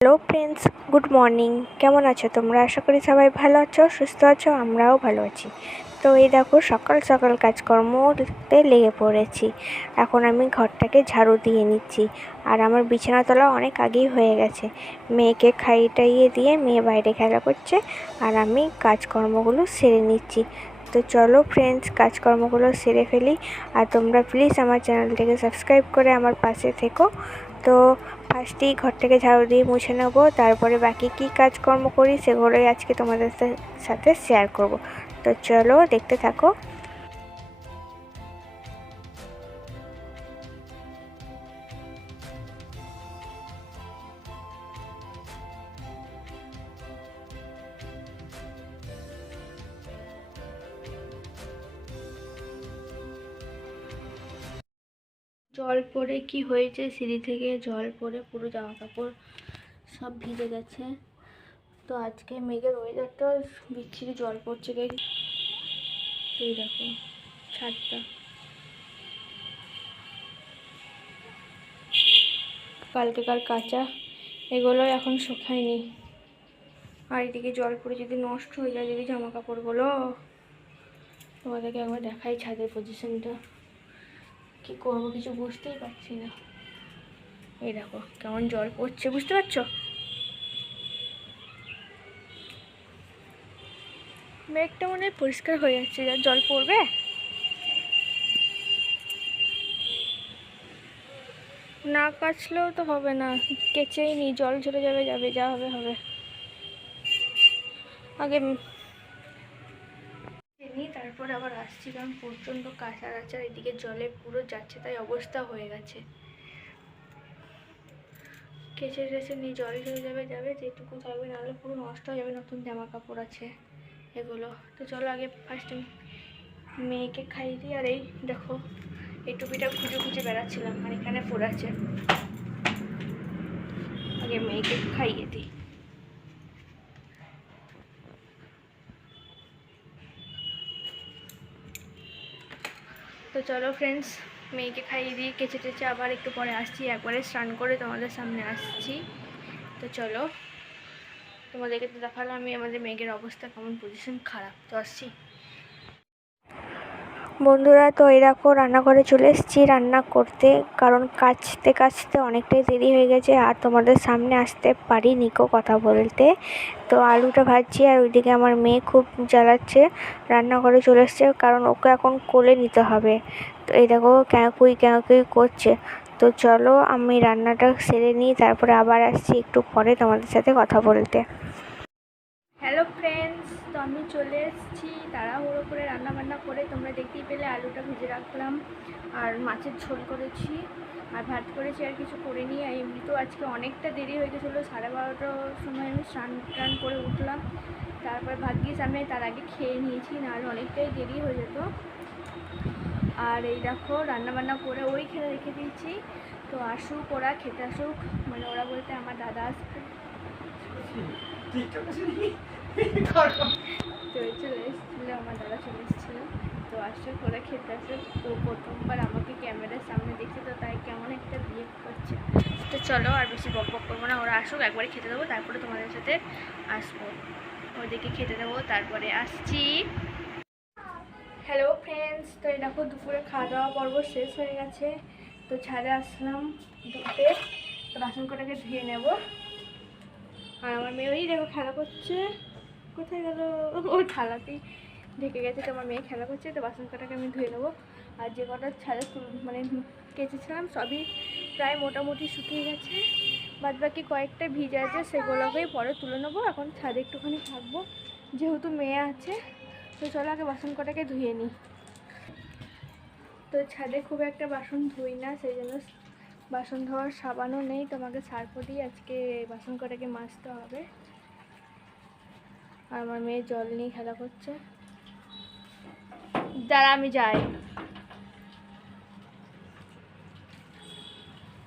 Hello friends, good morning. কেমন আছো তোমরা? আশা করি সবাই ভালো আছো, সুস্থ আছো। আমরাও ভালো আছি। তো এই দেখো, সকাল সকাল কাজকর্মতে লেগে পড়েছি। এখন আমি ঘরটাকে ঝাড়ু দিয়ে নিচ্ছি। আর আমার বিছানা তোলা অনেক আগেই হয়ে গেছে। মেয়েকে খাইয়ে টাইয়ে দিয়ে মেয়ে বাইরে খেলা করছে, আর আমি কাজকর্মগুলো সেরে নিচ্ছি। তো চলো ফ্রেন্ডস, কাজকর্মগুলো সেরে ফেলি। আর তোমরা প্লিজ আমার চ্যানেলটিকে সাবস্ক্রাইব করে আমার পাশে থেকো। তো ফার্স্টেই ঘরটাকে ঝাড়ু দিয়ে মুছে নেবো, তারপরে বাকি কী কাজকর্ম করি সেগুলোই আজকে তোমাদের সাথে শেয়ার করব। তো চলো দেখতে থাকো। জল পড়ে কি হয়েছে, সিঁড়ি থেকে জল পড়ে পুরো জামা কাপড় সব ভিজে গেছে। তো আজকে মেঘের ওয়েদারটা বিচ্ছিরি, জল পড়ছে। এই দেখো ছাদটা, কালকেকার কাঁচা, এগুলো এখন শুকায়নি। আর এদিকে জল পড়ে যদি নষ্ট হয়ে যায় যদি জামা কাপড়গুলো, তোমাদেরকে একবার দেখাই ছাদের পজিশনটা। কি করবো কিছু বুঝতেই পারছি না। এই দেখো কেমন জল পড়ছে, বুঝতে পারছো? মেঘটা মনে হয় পরিষ্কার হয়ে যাচ্ছে, যা জল পড়বে। না কাচলেও তো হবে না, কেচেই নি, জল ঝরে যাবে, যা হবে হবে। আগে তারপর আবার আসছি, কারণ প্রচণ্ড কাঁচা এদিকে জলে পুরো যাচ্ছে, তাই অবস্থা হয়ে গেছে। কেচে টেচে নিয়ে জল ঝরে যাবে যেটুকু থাকবে, নাহলে পুরো নষ্ট হয়ে যাবে। নতুন জামা কাপড় আছে এগুলো। তো চলো আগে ফার্স্ট মেয়েকে খাইয়ে দিই। আর এই দেখো, এই টুপিটা খুঁজে বেড়াচ্ছিলাম, আর এখানে ফুল আছে। আগে মেয়েকে খাইয়ে দিই। তো চলো ফ্রেন্ডস, মেয়েকে খাইয়ে দিয়ে কেচে টেচে আবার একটু পরে আসছি, একবারে স্নান করে তোমাদের সামনে আসছি। তো চলো, তোমাদেরকে তো দেখালাম আমি আমাদের মেঘের অবস্থা কেমন, পজিশন খারাপ। তো আসছি বন্ধুরা। তো এই দেখো রান্নাঘরে চলে এসেছি রান্না করতে, কারণ কাচতে অনেকটাই দেরি হয়ে গেছে, আর তোমাদের সামনে আসতে পারিনি কথা বলতে। তো আলুটা ভাজছি, আর ওইদিকে আমার মেয়ে খুব জ্বালাচ্ছে, রান্নাঘরে চলে এসছে, কারণ ওকে এখন কোলে নিতে হবে। তো এই দেখো ক্যাঁকুই করছে। তো চলো আমি রান্নাটা সেরে নিই, তারপরে আবার আসছি একটু পরে তোমাদের সাথে কথা বলতে। হ্যালো ফ্রেন্ডস, তো আমি চলে এসেছি তাড়াহুড়ো করে রান্নাবান্না করে। তোমরা দেখতেই পেলে আলুটা ভেজে রাখলাম, আর মাছের ঝোল করেছি, আর ভাত করেছি, আর কিছু করে নিই। আর এমনি তো আজকে অনেকটা দেরি হয়ে গেছিলো, 12:30টার সময় আমি স্নান করে উঠলাম, তারপর ভাগ্যিস আমি তার আগে খেয়ে নিয়েছি, নাহলে অনেকটাই দেরি হয়ে যেত। আর এই দেখো রান্নাবান্না করে ওইখানে রেখে দিয়েছি। তো আসুক ওরা, খেতে আসুক, মানে ওরা বলতে আমার দাদা আসবে। তো চলে এসেছিলো, আমার দাদা চলে এসেছিলো। তো আসুক ওরা, খেতে আসুক। তো প্রথমবার আমাকে ক্যামেরার সামনে দেখছে, তো তাই কেমন একটা বিয়ে করছে। তো চলো আর বেশি বক করবো না, ওরা আসুক, একবারে খেতে দেবো, তারপরে তোমাদের সাথে আসবো। ওদেরকে খেতে দেবো, তারপরে আসছি। হ্যালো ফ্রেন্ডস, তো এই দেখো দুপুরে খাওয়া দাওয়া পর্ব শেষ হয়ে গেছে। তো ছাদে আসলাম ধুতে, তো বাসন কটাকে ধুয়ে নেব। আর আমার মেয়ে ওই দেখো খেলা করছে, কোথায় গেল, ও থালাতেই ঢেকে গেছে। তো আমার মেয়ে খেলা করছে, তো বাসন কটাকে আমি ধুয়ে নেবো। আর যে কটা ছাদে মানে কেচেছিলাম সবই প্রায় মোটামুটি শুকিয়ে গেছে, বাদ বাকি কয়েকটা ভিজে আছে, সেগুলোকেই পরে তুলে নেবো। এখন ছাদে একটুখানি থাকবো, যেহেতু মেয়ে আছে। তো চলো আগে বাসন কটাকে ধুয়ে নিই। তো ছাদে খুব একটা বাসন ধুই না, সেই জন্য বাসন ধোয়ার সাবানও নেই, তোমাকে সার্ফও দিয়ে আজকে বাসন কটাকে মাজতে হবে। আর আমার মেয়ে জল নিয়ে খেলা করছে, দাঁড়া আমি যাই।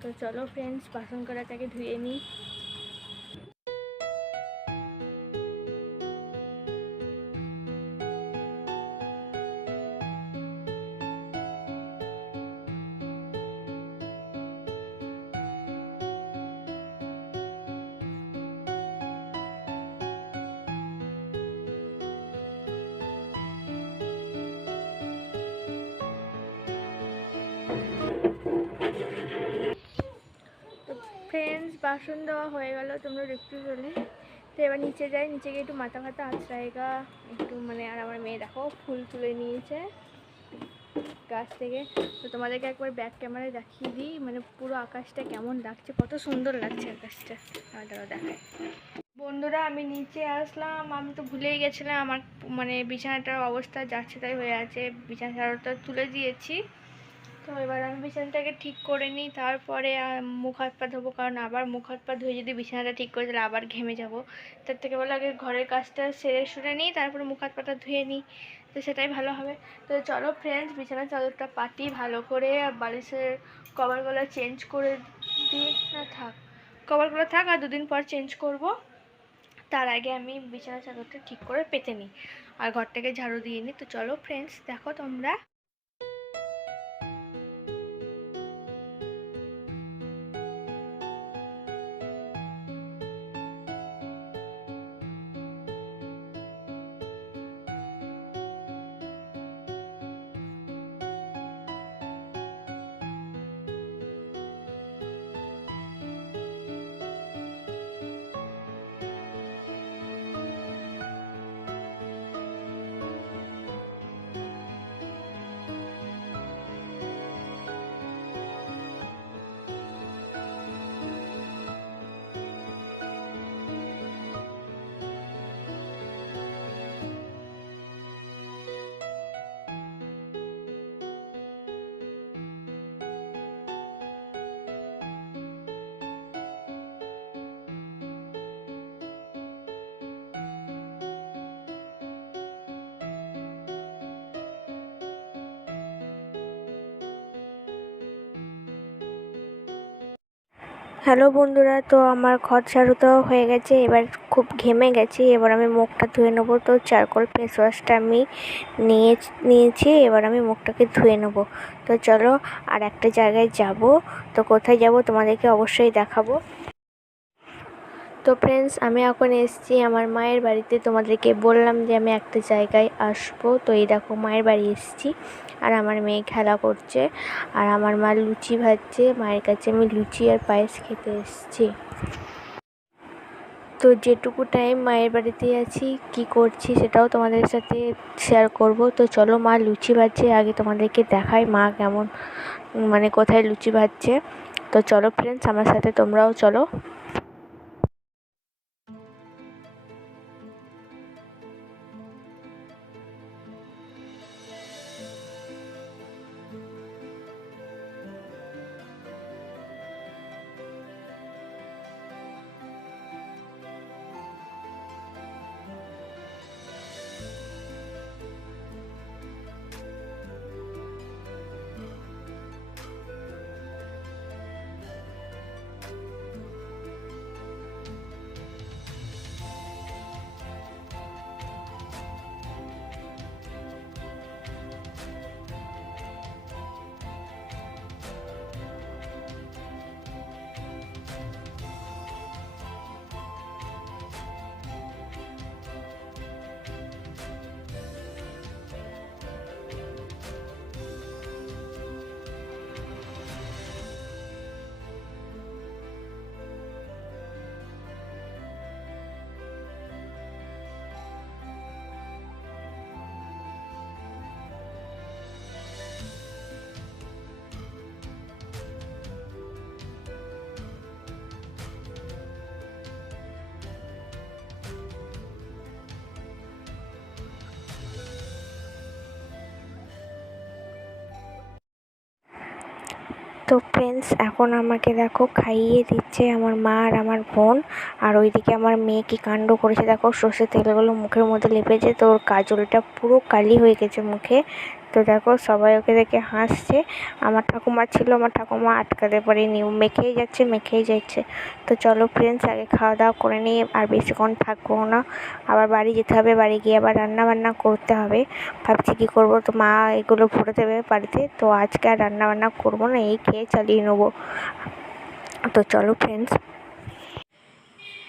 তো চলো ফ্রেন্ডস, বাসন কটাকে ধুয়ে নিই। ফ্রেন্ডস বাসন দেওয়া হয়ে গেল, তোমরা দেখতে পেলে। তো এবার নিচে যাই, নিচে গিয়ে একটু মাথা ফাতা আঁচড়াইগা একটু, মানে আর আমার মেয়ে দেখো ফুল তুলে নিয়েছে গাছ থেকে। তো তোমাদেরকে একবার ব্যাক ক্যামেরায় দেখিয়ে দিই, মানে পুরো আকাশটা কেমন লাগছে, কত সুন্দর লাগছে আকাশটা। দাঁড়াও দেখায়। বন্ধুরা আমি নিচে আসলাম, আমি তো ভুলেই গেছিলাম আমার মানে বিছানাটার অবস্থা যাচ্ছে তাই হয়ে আছে। বিছানা চাদরটা তুলে দিয়েছি, তো এবার আমি বিছানাটাকে ঠিক করে নিই, তারপরে মুখ হাত পা ধোবো, কারণ আবার মুখ হাত পা ধুয়ে যদি বিছানাটা ঠিক করে দিলে আবার ঘেমে যাব। তার থেকে বলে আগে ঘরের কাজটা সেরে সুরে নিই, তারপরে মুখ হাত পাটা ধুয়ে নিই, তো সেটাই ভালো হবে। তো চলো ফ্রেন্ডস বিছানার চাদরটা পাতি ভালো করে, বালিশের কভারগুলো চেঞ্জ করে দিই, না থাক কভারগুলো থাক, আর 2 দিন পর চেঞ্জ করব। তার আগে আমি বিছানার চাদরটা ঠিক করে পেতে নিই আর ঘরটাকে ঝাড়ু দিয়ে নিই। তো চলো ফ্রেন্ডস দেখো তোমরা। হ্যালো বন্ধুরা, তো আমার ঘর ঝাড়ু তো হয়ে গেছে, এবার খুব ঘেমে গেছি, এবার আমি মুখটা ধুয়ে নেবো। তো চারকোল ফেস ওয়াশটা আমি নিয়েছি, এবার আমি মুখটাকে ধুয়ে নেবো। তো চলো আর একটা জায়গায় যাব, তো কোথায় যাব তোমাদেরকে অবশ্যই দেখাবো। তো ফ্রেন্ডস আমি এখন এসেছি আমার মায়ের বাড়িতে, তোমাদেরকে বললাম যে আমি একটা জায়গায় আসবো। তো এই দেখো মায়ের বাড়ি এসেছি, আর আমার মেয়ে খেলা করছে, আর আমার মা লুচি ভাজছে, মায়ের কাছে আমি লুচি আর পায়েস খেতে এসেছি। তো যেটুকু টাইম মায়ের বাড়িতে আছি কি করছি সেটাও তোমাদের সাথে শেয়ার করব। তো চলো মা লুচি ভাজছে, আগে তোমাদেরকে দেখাই মা কেমন মানে কোথায় লুচি ভাজছে। তো চলো ফ্রেন্ডস আমার সাথে তোমরাও চলো। তো ফ্রেন্ডস এখন আমাকে দেখো খাইয়ে দিচ্ছে আমার মা আর আমার বোন, আর ওইদিকে আমার মেয়ে কি কাণ্ড করেছে দেখো, সর্ষের তেলগুলো মুখের মধ্যে লেপেছে, তো ওর কাজলটা পুরো কালি হয়ে গেছে মুখে। তো দেখো সবাই ওকে দেখে হাসছে। আমার ঠাকুমা ছিল, আমার ঠাকুমা আটকাতে পারেনি, ও মেখেই যাচ্ছে মেখেই যাচ্ছে। তো চলো ফ্রেন্ডস আগে খাওয়া দাওয়া করে নিই, আর বেশিক্ষণ থাকবো না, আবার বাড়ি যেতে হবে, বাড়ি গিয়ে আবার রান্না বান্না করতে হবে। ভাবছি কী করবো, তো মা এগুলো ভরে দেবে বাড়িতে, তো আজকে আর রান্না বান্না করবো না, এই খেয়ে চালিয়ে নেবো। তো চলো ফ্রেন্ডস।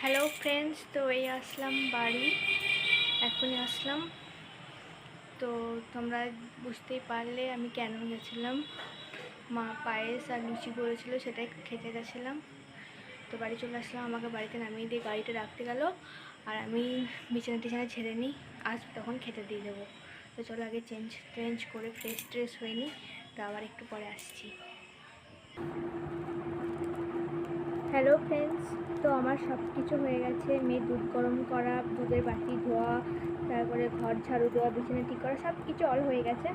হ্যালো ফ্রেন্ডস, তো এই আসলাম বাড়ি, এখনই আসলাম। তো তোমরা বুঝতেই পারলে আমি কেন গেছিলাম, মা পায়েস আর লুচি করেছিল সেটাই খেতে গেছিলাম। তো বাড়ি চলে আসলাম, আমাকে বাড়িতে নামিয়ে দিয়ে গাড়িটা রাখতে গেল, আর আমি বিছানা টিছানা ছেড়ে নিই, আজ তখন খেতে দিয়ে দেবো। তো চলো আগে চেঞ্জ করে ফ্রেশ ট্রেশ হয়ে নিই, তো আবার একটু পরে আসছি। হ্যালো ফ্রেন্ডস, তো আমার সব কিছু হয়ে গেছে। মেয়ে দুধ গরম করা, দুধের বাটি ধোয়া, তারপরে ঘর ঝাড়ু দেওয়া, বিছানা ঠিক করা, সব কিছু অল হয়ে গেছে।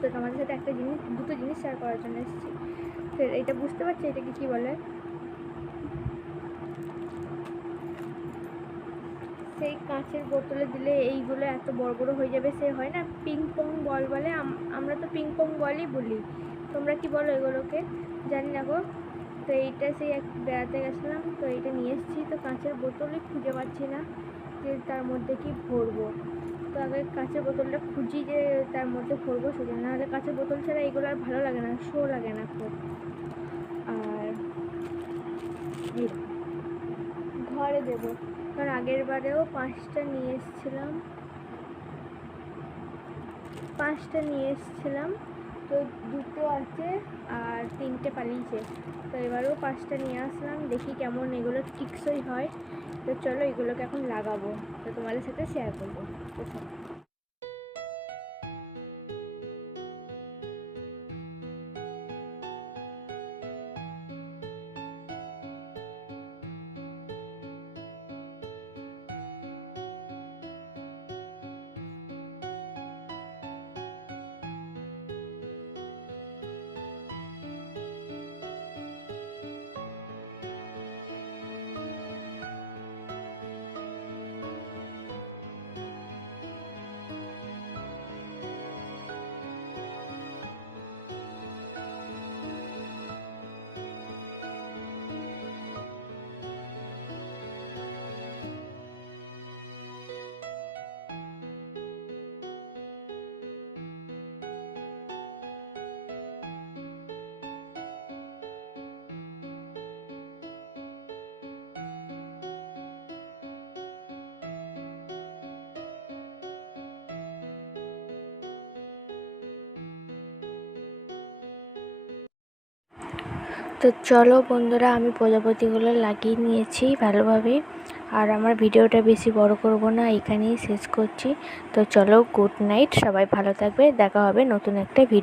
তো তোমাদের সাথে দুটো জিনিস শেয়ার করার জন্য এসেছি। তো এটা বুঝতে পারছি এটাকে কী বলে? সেই কাঁচের বোতলে দিলে এইগুলো এত বড় বড় হয়ে যাবে, সে হয় না পিং পং বল বলে, আমরা তো পিং পং বলই বলি, তোমরা কি বলো এগুলোকে জানি না গো। তো এইটা সেই এক বেড়াতে গেছিলাম, তো এইটা নিয়ে এসেছি। তো কাঁচের বোতলই খুঁজে পাচ্ছি না যে তার মধ্যে কি ভরবো। তো আগে কাঁচের বোতলটা খুঁজি যে তার মধ্যে ভরবো, সেজন্য। নাহলে কাঁচের বোতল ছাড়া এইগুলো আর ভালো লাগে না, শো লাগে না খুব। আর ঘরে দেবো, কারণ আগের বারেও 5টা নিয়ে এসেছিলাম, তো 2টো আছে আর 3টে পালিয়েছে। তো এবারেও 5টা নিয়ে আসলাম, দেখি কেমন এগুলো টিকসই হয়। তো চলো এগুলোকে এখন লাগাবো, তো তোমাদের সাথে শেয়ার করবো। তো চলো বন্ধুরা, আমি প্রজাপতিগুলো লাগিয়ে নিয়েছি ভালোভাবে, আর আমার ভিডিওটা বেশি বড় করব না, এখানেই শেষ করছি। তো চলো, গুড নাইট, সবাই ভালো থাকবে, দেখা হবে নতুন একটা ভিডিও।